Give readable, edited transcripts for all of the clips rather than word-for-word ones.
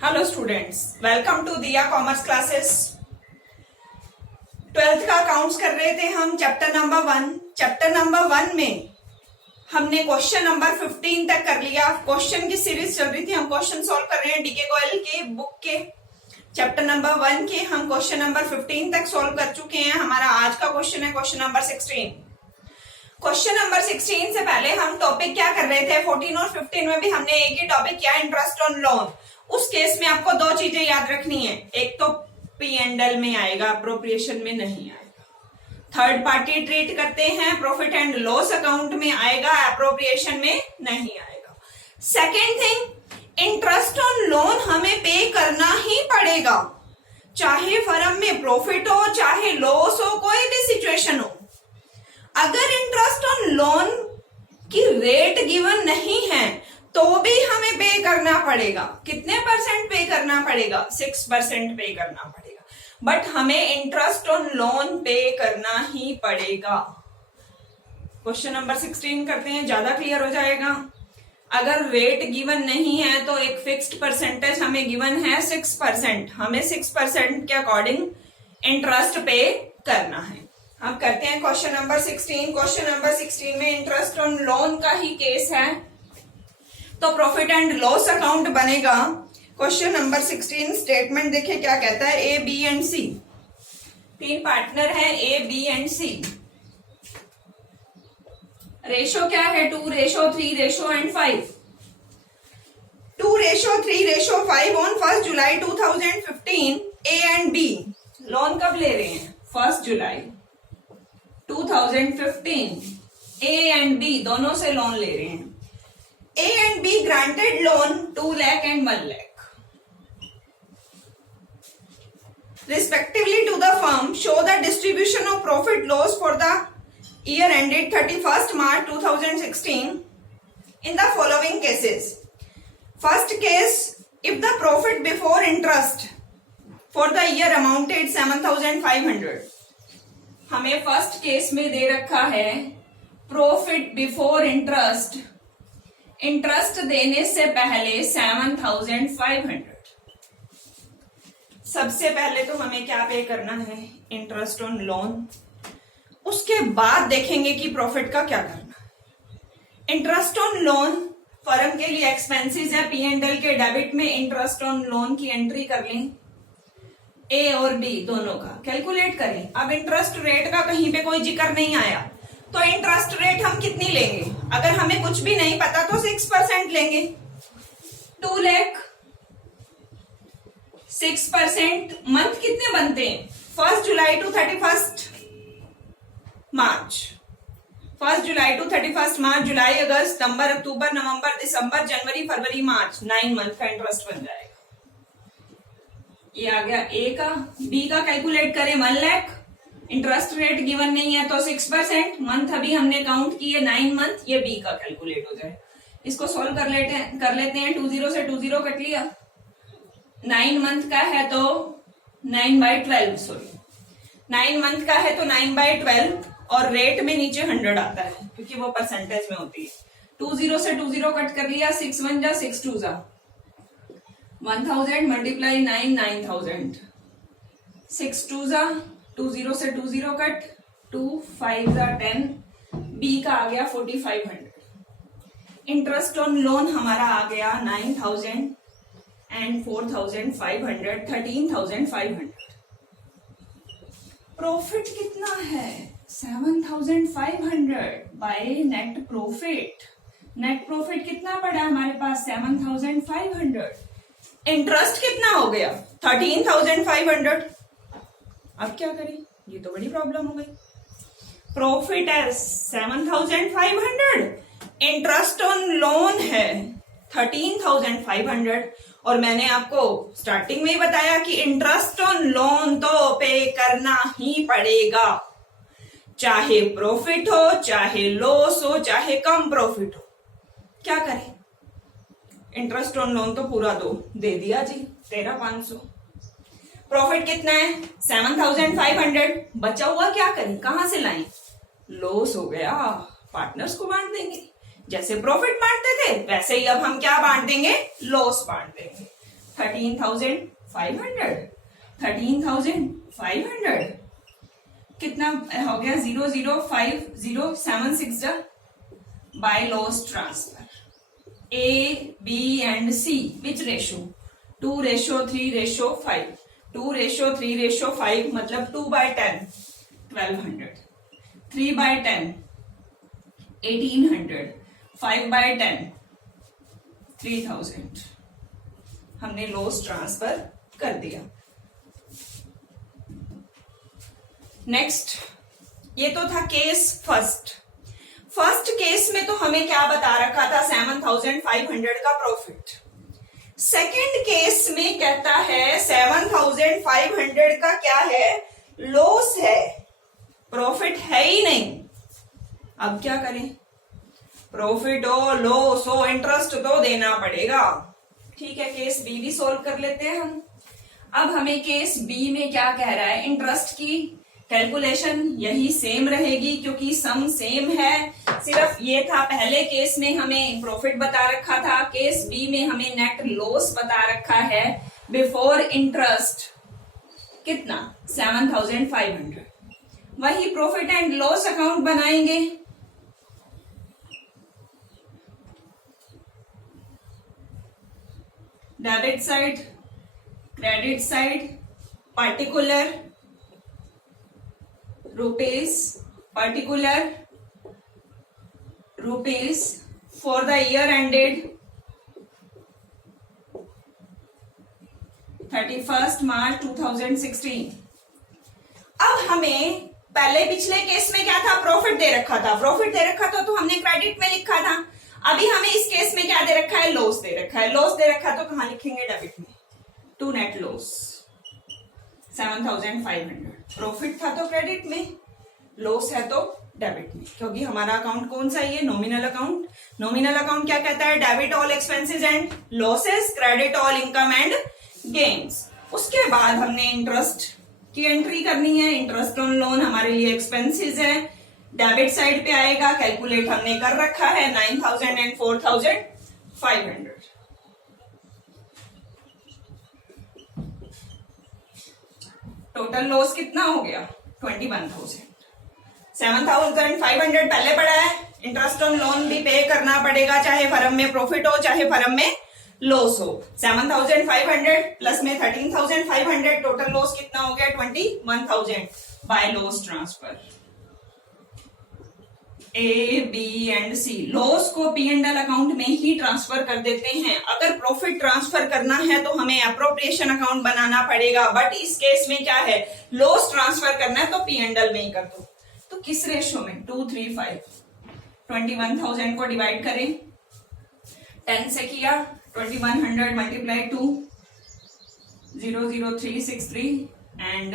Hello students, welcome to दिया commerce classes. 12th का accounts कर रहे थे हम चैप्टर नंबर 1। चैप्टर नंबर 1 में हमने क्वेश्चन नंबर 15 तक कर लिया। क्वेश्चन की सीरीज चल रही थी, हम क्वेश्चन सॉल्व कर रहे हैं डीके गोयल के बुक के चैप्टर नंबर 1 के। हम क्वेश्चन नंबर 15 तक सॉल्व कर चुके हैं। हमारा आज का क्वेश्चन है क्वेश्चन नंबर 16। क्वेश्चन नंबर 16 से पहले हम टॉपिक क्या कर रहे थे, 14 और 15 में भी हमने एक ही टॉपिक किया, इंटरेस्ट ऑन लोन। उस केस में आपको दो चीजें याद रखनी है, एक तो P&L में आएगा, अप्रोप्रिएशन में नहीं आएगा। थर्ड पार्टी ट्रीट करते हैं, प्रॉफिट एंड लॉस अकाउंट में आएगा, अप्रोप्रिएशन में नहीं आएगा। Second thing, interest on loan हमें पे करना ही पड़ेगा, चाहे फर्म में प्रॉफिट हो चाहे लॉस हो, कोई भी सिचुएशन हो। अगर इंटरेस्ट ऑन लोन की रेट गिवन नहीं है तो भी हमें पे करना पड़ेगा। कितने परसेंट पे करना पड़ेगा? 6% पे करना पड़ेगा, बट हमें इंटरेस्ट ऑन लोन पे करना ही पड़ेगा। क्वेश्चन नंबर 16 करते हैं, ज्यादा क्लियर हो जाएगा। अगर रेट गिवन नहीं है तो एक फिक्स्ड परसेंटेज हमें गिवन है 6%, हमें 6% के अकॉर्डिंग इंटरेस्ट पे करना है। अब करते हैं क्वेश्चन नंबर 16। क्वेश्चन नंबर 16 में इंटरेस्ट ऑन लोन का ही केस है, तो प्रॉफिट एंड लॉस अकाउंट बनेगा। क्वेश्चन नंबर 16 स्टेटमेंट देखिए क्या कहता है, ए बी एंड सी, तीन पार्टनर है A B and C. Ratio क्या है? 2:3:5। 2:3:5 on 1 July 2015 A and B loan कब ले रहे हैं? 1 जुलाई 2015 ए एंड बी दोनों से लोन ले रहे हैं। A and B granted loan 2 lakh and 1 lakh respectively to the firm. Show the distribution of profit loss for the year ended 31st March 2016 in the following cases. First case, if the profit before interest for the year amounted 7,500. हमें first case में दे रखा है profit before interest, interest देने से पहले 7,500। सबसे पहले तो हमें क्या पे करना है? Interest on loan. उसके बाद देखेंगे कि प्रॉफिट का क्या करना है। इंटरेस्ट ऑन लोन फर्म के लिए एक्सपेंसेस है, P&L के डेबिट में इंटरेस्ट ऑन लोन की एंट्री कर लें, ए और बी दोनों का कैलकुलेट करें। अब इंटरेस्ट रेट का कहीं पे कोई जिक्र नहीं आया, तो इंटरेस्ट रेट हम कितनी लेंगे? अगर हमें कुछ भी नहीं पता तो 6% लेंगे। 2 लाख 6% मंथ कितने बनते हैं? 1 जुलाई टू 31 मार्च। 1 जुलाई टू 31 मार्च, जुलाई, अगस्त, सितंबर, अक्टूबर, नवंबर, दिसंबर, जनवरी, फरवरी, मार्च, 9 मंथ का इंटरेस्ट बन जाएगा। ये आ गया ए का। बी का कैलकुलेट करें 1 लाख, इंटरेस्ट रेट गिवन नहीं है तो 6%, मंथ अभी हमने काउंट किए 9 मंथ, ये बी का कैलकुलेट हो जाए। इसको सॉल्व कर लेते हैं। 20 से 20 कट लिया, 9 मंथ का है तो 9/12, सॉरी 9 मंथ का है तो 9/12, और रेट में नीचे 100 आता है क्योंकि वो परसेंटेज में होती है। 20 से 20 कट कर लिया, 6 1 जा 6 2 जा 1000 मल्टीप्लाई 9 9000, 6 2 जा 20 से 20 कट, 2 5 जा 10, बी का आ गया 4500। इंटरेस्ट ऑन लोन हमारा आ गया 9000 एंड 4500, 13500। प्रॉफिट कितना है? 7,500 by net profit. Net profit कितना पड़ा हमारे पास? 7,500। इंटरेस्ट कितना हो गया? 13,500। अब क्या करें? ये तो बड़ी प्रॉब्लम हो गई। प्रॉफिट है 7,500, इंटरेस्ट ऑन लोन है 13,500, और मैंने आपको स्टार्टिंग में ही बताया कि इंटरेस्ट ऑन लोन तो पे करना ही पड़ेगा, चाहे प्रॉफिट हो चाहे लॉस हो चाहे कम प्रॉफिट हो। क्या करें? इंटरेस्ट ऑन लोन तो पूरा दे दिया जी, 13,500। प्रॉफिट कितना है? 7,500। बचा हुआ क्या करें? कहां से लाएं? लॉस हो गया, पार्टनर्स को बांट देंगे। जैसे प्रॉफिट बांटते थे वैसे ही अब हम क्या बांट देंगे? लॉस बांट देंगे। 13,500 13,500 कितना हो गया 00507 bye loss transfer A, B and C which ratio 2:3:5 2:3:5 मतलब 2/10 1200 3/10 1800 5/10 3000 हमने लॉस ट्रांसफर कर दिया। नेक्स्ट ये तो था केस फर्स्ट केस में तो हमें क्या बता रखा था 7,500 का प्रॉफिट। सेकंड केस में कहता है 7,500 का क्या है लॉस है, प्रॉफिट है ही नहीं। अब क्या करें, प्रॉफिट हो लॉस हो इंटरेस्ट तो देना पड़ेगा। ठीक है केस बी भी सोल्व कर लेते हैं हम। अब हमें केस बी में क्या कह रहा है, इंटरेस्ट की कैलकुलेशन यही सेम रहेगी क्योंकि सम सेम है, सिर्फ ये था पहले केस में हमें प्रॉफिट बता रखा था, केस बी में हमें नेट लॉस बता रखा है बिफोर इंटरेस्ट कितना 7,500। वही प्रॉफिट एंड लॉस अकाउंट बनाएंगे। Debit side credit side particular rupees for the year ended 31st March 2016। अब हमें पहले पिछले केस में क्या था, प्रॉफिट दे रखा था, तो हमने क्रेडिट में लिखा था। अभी हमें इस केस में क्या दे रखा है, लॉस दे रखा है। लॉस दे रखा तो कहां लिखेंगे, डेबिट में, टू नेट लॉस 7,500। प्रॉफिट था तो क्रेडिट में, लॉस है तो डेबिट में, क्योंकि हमारा अकाउंट कौन सा है, ये नॉमिनल अकाउंट। नॉमिनल अकाउंट क्या कहता है, debit all expenses and losses, credit all income and gains. उसके बाद हमने इंटरेस्ट की एंट्री करनी है। इंटरेस्ट ऑन लोन हमारे लिए एक्सपेंसेस है, डेबिट साइड पे आएगा। कैलकुलेट हमने कर रखा है 9,000 एंड 4,500। टोटल लॉस कितना हो गया 21,000। 7,500 पहले पड़ा है, इंटरेस्ट ऑन लोन भी पे करना पड़ेगा, चाहे फर्म में प्रॉफिट हो चाहे फर्म में लॉस हो। 7,500 प्लस में 13,500, टोटल लॉस कितना हो गया 21,000 by loss transfer. A B and C loss को पी एंड एल अकाउंट में ही ट्रांसफर कर देते हैं। अगर प्रॉफिट ट्रांसफर करना है तो हमें अप्रोप्रिएशन अकाउंट बनाना पड़ेगा, बट इस केस में क्या है, लॉस ट्रांसफर करना है तो पी एंड एल में ही कर दो। तो किस रेशियो में, 2:3:5। 21,000 को डिवाइड करें 10 से किया, 2100 मल्टीप्लाई 2 00363 एंड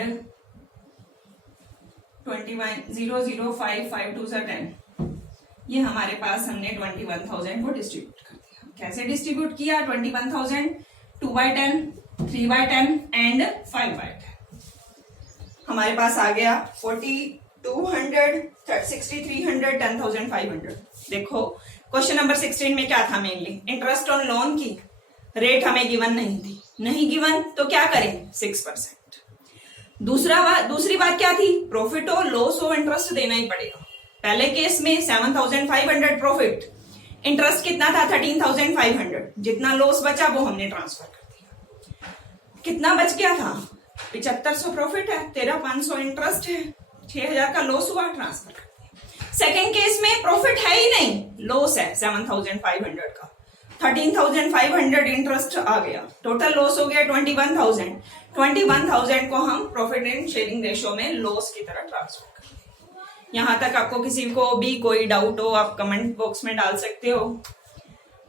00552 से 10। ये हमारे पास हमने 21,000 को डिस्ट्रीब्यूट कर दिया। कैसे डिस्ट्रीब्यूट किया, 21,000 2/10 3/10 एंड 5/10। हमारे पास आ गया 4,200 6,300 10,500। देखो क्वेश्चन नंबर 16 में क्या था, मेनली इंटरेस्ट ऑन लोन की रेट हमें गिवन नहीं गिवन तो क्या करें 6%। दूसरी बात क्या थी, प्रॉफिट हो लॉस हो इंटरेस्ट देना ही पड़ेगा। पहले केस में 7,500 प्रॉफिट, इंटरेस्ट कितना था 13,500, जितना लॉस बचा वो हमने ट्रांसफर कर दिया। कितना बच गया था 7,500 प्रॉफिट है, 13,500 इंटरेस्ट है, 6,000 का लॉस हुआ, ट्रांसफर कर दिया। सेकेंड केस में प्रॉफिट है ही नहीं, लॉस है 7,500 का, 13,500 इंटरेस्ट आ गया, टोटल लॉस हो गया 21,000। 21,000 को हम प्रॉफिट एंड शेयरिंग रेशियो में लॉस की तरह ट्रांसफर कर देंगे। यहां तक आपको किसी को भी कोई डाउट हो आप कमेंट बॉक्स में डाल सकते हो,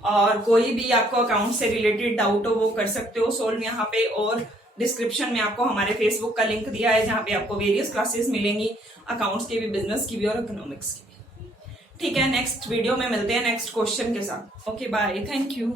और कोई भी आपको अकाउंट से रिलेटेड डाउट हो वो कर सकते हो सोल्व यहाँ पे। और डिस्क्रिप्शन में आपको हमारे फेसबुक का लिंक दिया है जहाँ पे आपको वेरियस क्लासेस मिलेंगी, अकाउंट्स की भी, बिजनेस की भी और इकोनॉमिक्स की भी। ठीक है, नेक्स्ट वीडियो में मिलते हैं नेक्स्ट क्वेश्चन के साथ। Okay bye, thank you.